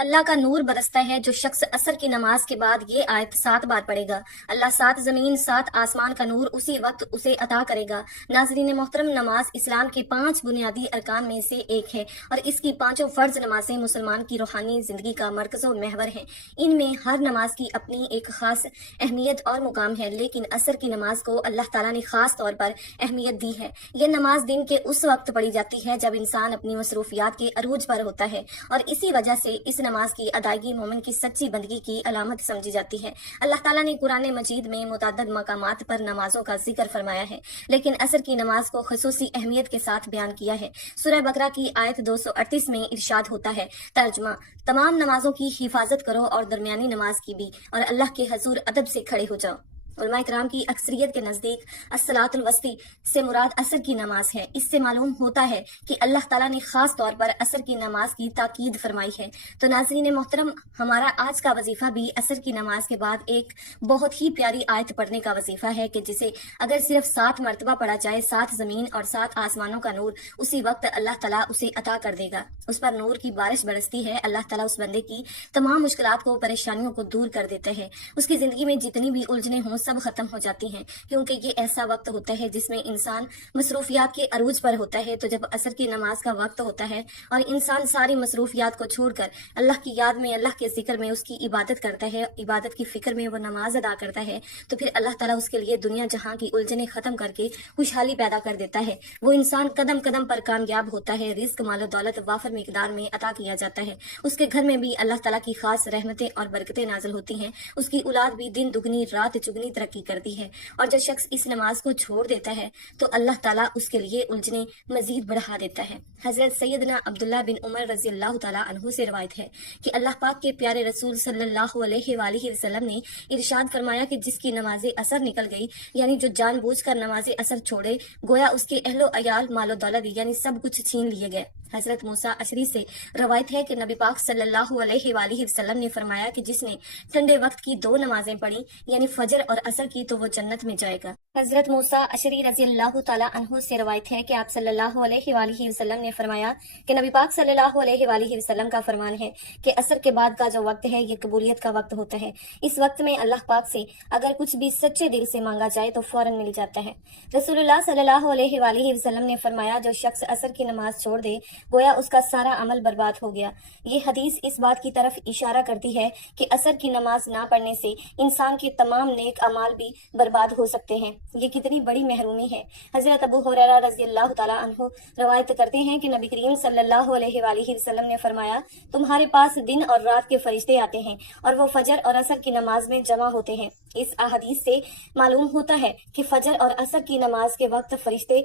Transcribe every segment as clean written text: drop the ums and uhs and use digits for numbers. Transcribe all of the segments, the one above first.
اللہ کا نور برستا ہے جو شخص عصر کی نماز کے بعد یہ آیت 7 بار پڑھے گا، اللہ 7 زمین 7 آسمان کا نور اسی وقت اسے عطا کرے گا۔ ناظرین محترم، نماز اسلام کے 5 بنیادی ارکان میں سے ایک ہے اور اس کی 5 فرض نمازیں مسلمان کی روحانی زندگی کا مرکز و محور ہیں۔ ان میں ہر نماز کی اپنی ایک خاص اہمیت اور مقام ہے، لیکن عصر کی نماز کو اللہ تعالیٰ نے خاص طور پر اہمیت دی ہے۔ یہ نماز دن کے اس وقت پڑھی جاتی ہے جب انسان اپنی مصروفیات کے عروج پر ہوتا ہے، اور اسی وجہ سے اس نماز کی ادائیگی مومن کی سچی بندگی کی علامت سمجھی جاتی ہے۔ اللہ تعالیٰ نے قرآن مجید میں متعدد مقامات پر نمازوں کا ذکر فرمایا ہے، لیکن عصر کی نماز کو خصوصی اہمیت کے ساتھ بیان کیا ہے۔ سورہ بقرہ کی آیت 238 میں ارشاد ہوتا ہے، ترجمہ: تمام نمازوں کی حفاظت کرو اور درمیانی نماز کی بھی، اور اللہ کے حضور ادب سے کھڑے ہو جاؤ۔ علماء کرام کی اکثریت کے نزدیک الصلاۃ الوسطی سے مراد عصر کی نماز ہے۔ اس سے معلوم ہوتا ہے کہ اللہ تعالیٰ نے خاص طور پر عصر کی نماز کی تاکید فرمائی ہے۔ تو ناظرین محترم، ہمارا آج کا وظیفہ بھی عصر کی نماز کے بعد ایک بہت ہی پیاری آیت پڑھنے کا وظیفہ ہے کہ جسے اگر صرف 7 مرتبہ پڑھا جائے، 7 زمین اور 7 آسمانوں کا نور اسی وقت اللہ تعالیٰ اسے عطا کر دے گا۔ اس پر نور کی بارش برستی ہے، اللہ تعالیٰ اس بندے کی تمام مشکلات کو، پریشانیوں کو دور کر دیتا ہے۔ اس کی زندگی میں جتنی بھی الجھنیں ہوں سب ختم ہو جاتی ہیں، کیونکہ یہ ایسا وقت ہوتا ہے جس میں انسان مصروفیات کے عروج پر ہوتا ہے۔ تو جب عصر کی نماز کا وقت ہوتا ہے اور انسان ساری مصروفیات کو چھوڑ کر اللہ کی یاد میں، اللہ کے ذکر میں، اس کی عبادت کرتا ہے، عبادت کی فکر میں وہ نماز ادا کرتا ہے، تو پھر اللہ تعالیٰ اس کے لیے دنیا جہاں کی الجھنیں ختم کر کے خوشحالی پیدا کر دیتا ہے۔ وہ انسان قدم قدم پر کامیاب ہوتا ہے، رزق، مال و دولت وافر مقدار میں عطا کیا جاتا ہے، اس کے گھر میں بھی اللہ تعالیٰ کی خاص رحمتیں اور برکتیں نازل ہوتی ہیں، اس کی اولاد بھی دن دگنی رات چگنی ترقی کرتی ہے۔ اور جو شخص اس نماز کو چھوڑ دیتا ہے تو اللہ تعالیٰ اس کے لیے الجھنیں مزید بڑھا دیتا ہے۔ حضرت سیدنا عبداللہ بن عمر رضی اللہ تعالیٰ عنہ سے روایت ہے کہ اللہ پاک کے پیارے رسول صلی اللہ علیہ وآلہ وسلم نے ارشاد فرمایا کہ جس کی نماز اثر نکل گئی، یعنی جو جان بوجھ کر نماز اثر چھوڑے، گویا اس کے اہل و عیال، مال و دولت یعنی سب کچھ چھین لیے گئے۔ حضرت موسیٰ اشعری سے روایت ہے کہ نبی پاک صلی اللہ علیہ وآلہ وسلم نے فرمایا کہ جس نے ٹھنڈے وقت کی 2 نمازیں پڑھی، یعنی فجر اور عصر کی، تو وہ جنت میں جائے گا۔ حضرت موسیٰ اشعری رضی اللہ تعالیٰ عنہ سے روایت ہے کہ آپ صلی اللہ علیہ وآلہ وسلم نے فرمایا کہ نبی پاک صلی اللہ علیہ وآلہ وسلم کا فرمان ہے کہ عصر کے بعد کا جو وقت ہے یہ قبولیت کا وقت ہوتا ہے۔ اس وقت میں اللہ پاک سے اگر کچھ بھی سچے دل سے مانگا جائے تو فوراً مل جاتا ہے۔ رسول اللہ صلی اللہ علیہ وآلہ وسلم نے فرمایا، جو شخص عصر کی نماز چھوڑ دے گویا اس کا سارا عمل برباد ہو گیا۔ یہ حدیث اس بات کی طرف اشارہ کرتی ہے کہ عصر کی نماز نہ پڑھنے سے انسان کے تمام نیک اعمال بھی برباد ہو سکتے ہیں۔ یہ کتنی بڑی محرومی ہے۔ حضرت ابو ہریرہ رضی اللہ تعالیٰ عنہ روایت کرتے ہیں کہ نبی کریم صلی اللہ علیہ وآلہ وسلم نے فرمایا، تمہارے پاس دن اور رات کے فرشتے آتے ہیں اور وہ فجر اور عصر کی نماز میں جمع ہوتے ہیں۔ اس احادیث سے معلوم ہوتا ہے کہ فجر اور عصر کی نماز کے وقت فرشتے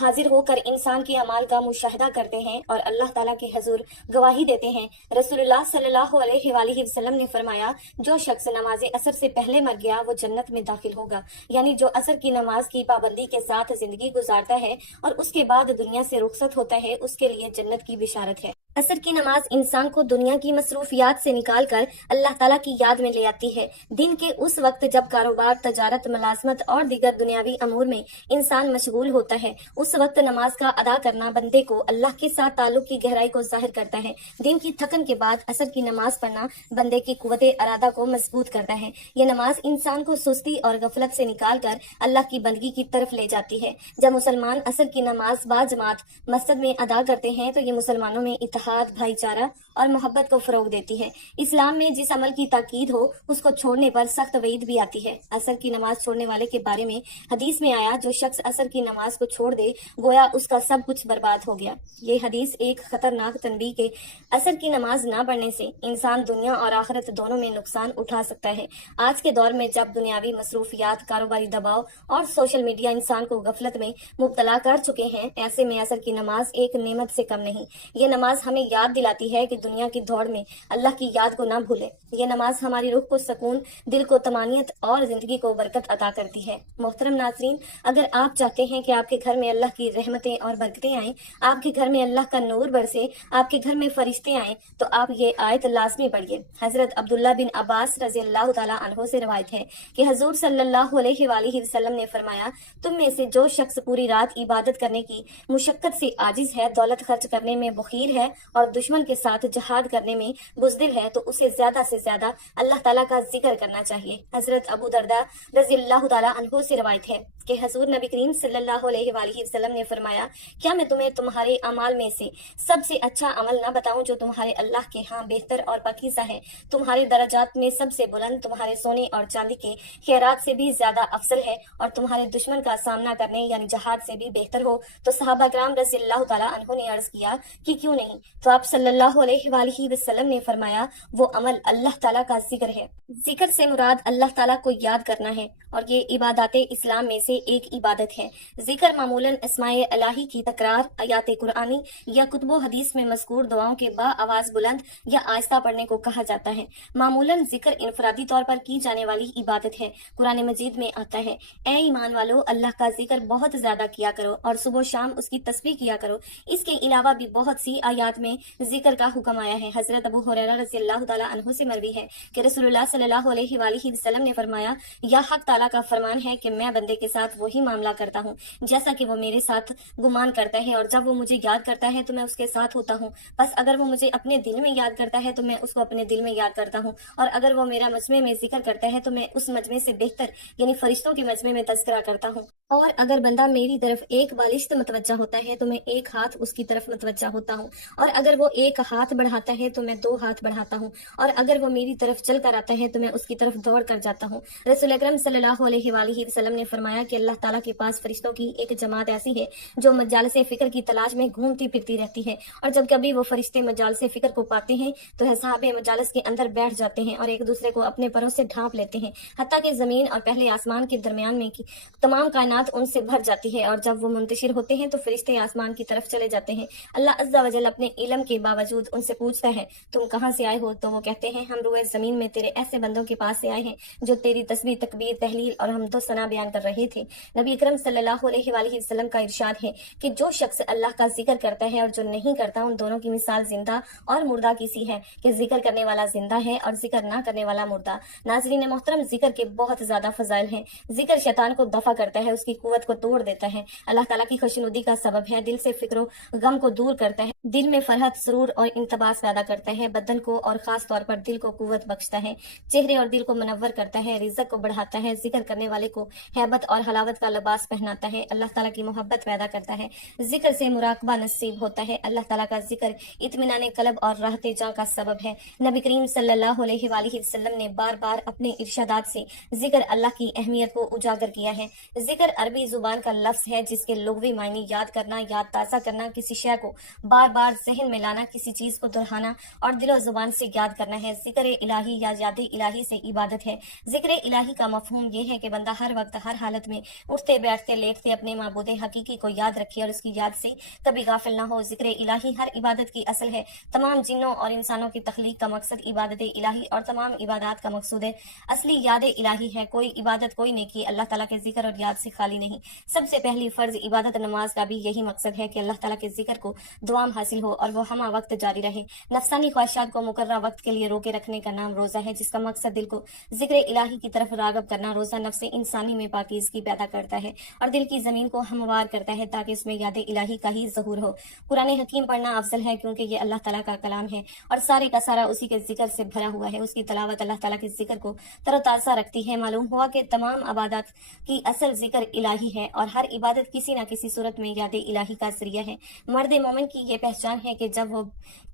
حاضر ہو کر انسان کے اعمال کا مشاہدہ کرتے ہیں اور اللہ تعالیٰ کے حضور گواہی دیتے ہیں۔ رسول اللہ صلی اللہ علیہ وآلہ وسلم نے فرمایا، جو شخص نماز عصر سے پہلے مر گیا وہ جنت میں داخل ہوگا، یعنی جو عصر کی نماز کی پابندی کے ساتھ زندگی گزارتا ہے اور اس کے بعد دنیا سے رخصت ہوتا ہے، اس کے لیے جنت کی بشارت ہے۔ عصر کی نماز انسان کو دنیا کی مصروفیات سے نکال کر اللہ تعالیٰ کی یاد میں لے آتی ہے۔ دن کے اس وقت جب کاروبار، تجارت، ملازمت اور دیگر دنیاوی امور میں انسان مشغول ہوتا ہے، اس وقت نماز کا ادا کرنا بندے کو اللہ کے ساتھ تعلق کی گہرائی کو ظاہر کرتا ہے۔ دن کی تھکن کے بعد عصر کی نماز پڑھنا بندے کی قوت ارادہ کو مضبوط کرتا ہے۔ یہ نماز انسان کو سستی اور غفلت سے نکال کر اللہ کی بندگی کی طرف لے جاتی ہے۔ جب مسلمان عصر کی نماز باجماعت مسجد میں ادا کرتے ہیں تو یہ مسلمانوں میں اتحاد، بھائی چارہ اور محبت کو فروغ دیتی ہے۔ اسلام میں جس عمل کی تاکید ہو اس کو چھوڑنے پر سخت وعید بھی آتی ہے۔ عصر کی نماز چھوڑنے والے کے بارے میں حدیث میں آیا، جو شخص عصر کی نماز کو چھوڑ دے گویا اس کا سب کچھ برباد ہو گیا۔ یہ حدیث ایک خطرناک تنبیہ کے عصر کی نماز نہ پڑھنے سے انسان دنیا اور آخرت دونوں میں نقصان اٹھا سکتا ہے۔ آج کے دور میں جب دنیاوی مصروفیات، کاروباری دباؤ اور سوشل میڈیا انسان کو غفلت میں مبتلا کر چکے ہیں، ایسے میں عصر کی نماز ایک نعمت سے کم نہیں۔ یہ نماز ہمیں یاد دلاتی ہے کہ دنیا کی دوڑ میں اللہ کی یاد کو نہ بھولے۔ یہ نماز ہماری روح کو سکون، دل کو طمانینت اور زندگی کو برکت عطا کرتی ہے۔ محترم ناظرین، اگر آپ چاہتے ہیں کہ آپ کے گھر میں اللہ کی رحمتیں اور برکتیں آئیں، آپ کے گھر میں اللہ کا نور برسے، آپ کے گھر میں فرشتے آئیں، تو آپ یہ آیت لازمی پڑھیے۔ حضرت عبداللہ بن عباس رضی اللہ تعالیٰ عنہ سے روایت ہے کہ حضور صلی اللہ علیہ وآلہ وسلم نے فرمایا، تم میں سے جو شخص پوری رات عبادت کرنے کی مشقت سے عاجز ہے، دولت خرچ کرنے میں بخیل ہے اور دشمن کے ساتھ جہاد کرنے میں بزدل ہے تو اسے زیادہ سے زیادہ اللہ تعالیٰ کا ذکر کرنا چاہیے۔ حضرت ابو درداء رضی اللہ تعالیٰ عنہ سے روایت ہے کہ حضور نبی کریم صلی اللہ علیہ وآلہ وسلم نے فرمایا، کیا میں تمہیں تمہارے اعمال میں سے سب سے اچھا عمل نہ بتاؤں جو تمہارے اللہ کے ہاں بہتر اور پاکیزہ ہے، تمہارے درجات میں سب سے بلند، تمہارے سونے اور چاندی کے خیرات سے بھی زیادہ افضل ہے، اور تمہارے دشمن کا سامنا کرنے یعنی جہاد سے بھی بہتر ہو؟ تو صحابہ کرام رضی اللہ تعالیٰ عنہ نے عرض کیا کہ کیوں نہیں؟ تو آپ صلی اللہ علیہ وآلہ وسلم نے فرمایا، وہ عمل اللہ تعالیٰ کا ذکر ہے۔ ذکر سے مراد اللہ تعالیٰ کو یاد کرنا ہے، اور یہ عبادات اسلام میں سے ایک عبادت ہے۔ ذکر معمولاً اسماء الہی کی تکرار، آیات قرآنی یا کتب و حدیث میں مذکور دعاؤں کے با آواز بلند یا آہستہ پڑھنے کو کہا جاتا ہے۔ معمولاً ذکر انفرادی طور پر کی جانے والی عبادت ہے۔ قرآن مجید میں آتا ہے، اے ایمان والو، اللہ کا ذکر بہت زیادہ کیا کرو اور صبح و شام اس کی تسبیح کیا کرو۔ اس کے علاوہ بھی بہت سی آیات میں ذکر کا حکم آیا ہے۔ حضرت ابو ہریرہ رضی اللہ تعالیٰ عنہ سے مروی ہے کہ رسول اللہ صلی اللہ علیہ وآلہ وسلم نے فرمایا، یا حق تعالیٰ کا فرمان ہے کہ میں بندے کے ساتھ وہی معاملہ کرتا ہوں جیسا کہ وہ میرے ساتھ گمان کرتا ہے، اور جب وہ مجھے یاد کرتا ہے تو میں اس کے ساتھ ہوتا ہوں، بس اگر وہ مجھے اپنے دل میں یاد کرتا ہے تو میں اس کو اپنے دل میں یاد کرتا ہوں، اور اگر وہ میرا مجمع میں ذکر کرتا ہے تو میں اس مجمع سے بہتر یعنی فرشتوں کے مجمع میں تذکرہ کرتا ہوں، اور اگر بندہ میری طرف ایک بالشت متوجہ ہوتا ہے تو میں ایک ہاتھ اس کی طرف متوجہ ہوتا ہوں، اور اگر وہ ایک ہاتھ بڑھاتا ہے تو میں دو ہاتھ بڑھاتا ہوں، اور اگر وہ میری طرف چل کر آتا ہے تو میں اس کی طرف دوڑ کر جاتا ہوں۔ رسول اکرم صلی اللہ علیہ وآلہ وسلم نے فرمایا کہ اللہ تعالیٰ کے پاس فرشتوں کی ایک جماعت ایسی ہے جو مجالس فکر کی تلاش میں گھومتی پھرتی رہتی ہے، اور جب کبھی وہ فرشتے مجالس فکر کو پاتے ہیں تو اصحاب مجالس کے اندر بیٹھ جاتے ہیں اور ایک دوسرے کو اپنے پروں سے ڈھانپ لیتے ہیں، حتیٰ کہ زمین اور پہلے آسمان کے درمیان میں کی تمام کائنات ان سے بھر جاتی ہے، اور جب وہ منتشر ہوتے ہیں تو فرشتے آسمان کی طرف چلے جاتے ہیں۔ اللہ عز و جل اپنے علم کے باوجود ان سے پوچھتا ہے، تم کہاں سے آئے ہو؟ تو وہ کہتے ہیں، ہم روئے زمین میں تیرے ایسے بندوں کے پاس سے آئے ہیں جو تیری تسبیح، تکبیر، تحلیل اور حمد و ثنا بیان کر رہے تھے۔ نبی اکرم صلی اللہ علیہ وآلہ وسلم کا ارشاد ہے کہ جو شخص اللہ کا ذکر کرتا ہے اور جو نہیں کرتا، ان دونوں کی مثال زندہ اور مردہ کی سی ہے کہ ذکر کرنے والا زندہ ہے اور ذکر نہ کرنے والا مردہ۔ ناظرین محترم، ذکر کے بہت زیادہ فضائل ہیں۔ ذکر شیطان کو دفع کرتا ہے، اس کی قوت کو توڑ دیتا ہے، اللہ تعالیٰ کی خوشنودی کا سبب ہے، دل سے فکر و غم کو دور کرتا ہے، دل میں فرحت، سرور اور انتباس پیدا کرتا ہے، بدن کو اور خاص طور پر دل کو قوت بخشتا ہے، چہرے اور دل کو منور کرتا ہے، رزق کو بڑھاتا ہے، ذکر کرنے والے کو ہیبت اور حلاوت کا لباس پہناتا ہے، اللہ تعالیٰ کی محبت پیدا کرتا ہے، ذکر سے مراقبہ نصیب ہوتا ہے، اللہ تعالیٰ کا ذکر اطمینان قلب اور راحت جاں کا سبب ہے۔ نبی کریم صلی اللہ علیہ وآلہ وسلم نے بار بار اپنے ارشادات سے ذکر اللہ کی اہمیت کو اجاگر کیا ہے۔ ذکر عربی زبان کا لفظ ہے جس کے لغوی معنی یاد کرنا، یاد تازہ کرنا، کسی شے کو بار بار ذہن میں لانا، کسی چیز کو دہرانا اور دل و زبان سے یاد کرنا ہے۔ ذکر الہی یا یاد الہی سے عبادت ہے۔ ذکر الہی کا مفہوم یہ ہے کہ بندہ ہر وقت، ہر حالت میں اٹھتے بیٹھتے لیٹتے اپنے معبود حقیقی کو یاد رکھے اور اس کی یاد سے کبھی غافل نہ ہو۔ ذکر الہی ہر عبادت کی اصل ہے۔ تمام جنوں اور انسانوں کی تخلیق کا مقصد عبادت الہی اور تمام عبادات کا مقصود ہے اصلی یاد الہی ہے۔ کوئی عبادت، کوئی نیکی اللہ تعالیٰ کے ذکر اور یاد سے خالی نہیں۔ سب سے پہلی فرض عبادت نماز کا بھی یہی مقصد ہے کہ اللہ تعالیٰ کے ذکر کو دوام حاصل ہو اور وہ ہمہ وقت جاری رہے۔ نفسانی خواہشات کو مقررہ وقت کے لیے روکے رکھنے کا نام روزہ ہے، جس کا مقصد دل کو ذکر الہی کی طرف راغب کرنا۔ روزہ نفس انسانی میں پاکیزگی پیدا کرتا ہے اور دل کی زمین کو ہموار کرتا ہے تاکہ اس میں یاد الہی کا ہی ظہور ہو۔ قرآن حکیم پڑھنا افضل ہے کیونکہ یہ اللہ تعالیٰ کا کلام ہے اور سارے کا سارا اسی کے ذکر سے بھرا ہوا ہے۔ اس کی تلاوت اللہ تعالیٰ کے ذکر کو تر و تازہ رکھتی ہے۔ معلوم ہوا کہ تمام عبادات کی اصل ذکر الہی ہے اور ہر عبادت کسی نہ کسی صورت میں یاد الہی کا ذریعہ ہے۔ مرد مومن کی یہ پہچان ہے کہ جب وہ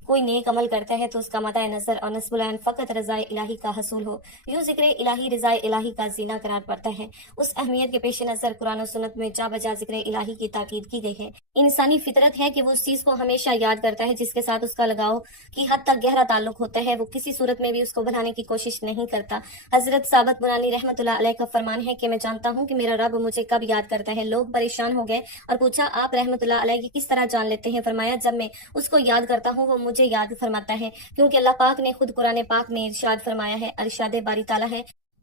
کوئی نیک عمل کرتا ہے تو اس کا مدہ نظر اور نصب العین فقط رضا الہی کا حصول ہو۔ یوں ذکر الہی رضا الہی کا زینہ قرار پڑتا ہے۔ اس اہمیت کے پیش نظر قرآن و سنت میں جا بجا ذکر الہی کی تاکید کی گئی ہے۔ انسانی فطرت ہے کہ وہ اس چیز کو ہمیشہ یاد کرتا ہے جس کے ساتھ اس کا لگاؤ کی حد تک گہرا تعلق ہوتا ہے، وہ کسی صورت میں بھی اس کو بنانے کی کوشش نہیں کرتا۔ حضرت ثابت بنانی رحمۃ اللہ علیہ کا فرمان ہے کہ میں جانتا ہوں کہ میرا رب مجھے کب یاد کرتا ہے۔ لوگ پریشان ہو گئے اور پوچھا، آپ رحمۃ اللہ علیہ کی کس طرح جان لیتے ہیں؟ فرمایا، جب میں اس کو یاد کرتا ہوں وہ مجھے یاد فرماتا ہے، کیونکہ اللہ پاک نے خود قرآن پاک میں ارشاد فرمایا ہے، ارشاد باری تعالیٰ ہے،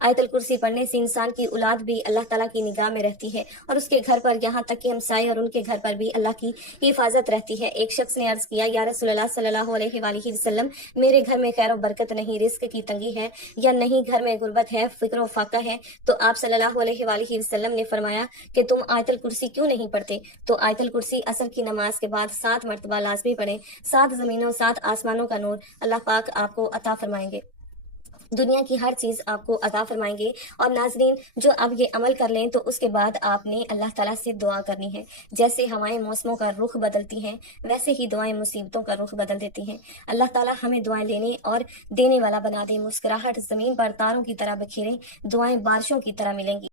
آیت الکرسی پڑھنے سے انسان کی اولاد بھی اللہ تعالیٰ کی نگاہ میں رہتی ہے اور اس کے گھر پر یہاں تک کہ ہمسائے اور ان کے گھر پر بھی اللہ کی حفاظت رہتی ہے۔ ایک شخص نے عرض کیا، یا رسول اللہ صلی اللہ علیہ وآلہ وسلم، میرے گھر میں خیر و برکت نہیں، رزق کی تنگی ہے، یا نہیں گھر میں غربت ہے، فکر و فاقہ ہے؟ تو آپ صلی اللہ علیہ وآلہ وسلم نے فرمایا کہ تم آیت الکرسی کیوں نہیں پڑھتے؟ تو آیت الکرسی عصر کی نماز کے بعد 7 مرتبہ لازمی پڑھیں۔ 7 زمینوں 7 آسمانوں کا نور اللہ پاک آپ کو عطا فرمائیں گے، دنیا کی ہر چیز آپ کو عطا فرمائیں گے۔ اور ناظرین، جو اب یہ عمل کر لیں تو اس کے بعد آپ نے اللہ تعالیٰ سے دعا کرنی ہے۔ جیسے ہوائیں موسموں کا رخ بدلتی ہیں، ویسے ہی دعائیں مصیبتوں کا رخ بدل دیتی ہیں۔ اللہ تعالیٰ ہمیں دعائیں لینے اور دینے والا بنا دے۔ مسکراہٹ زمین پر تاروں کی طرح بکھیریں، دعائیں بارشوں کی طرح ملیں گی۔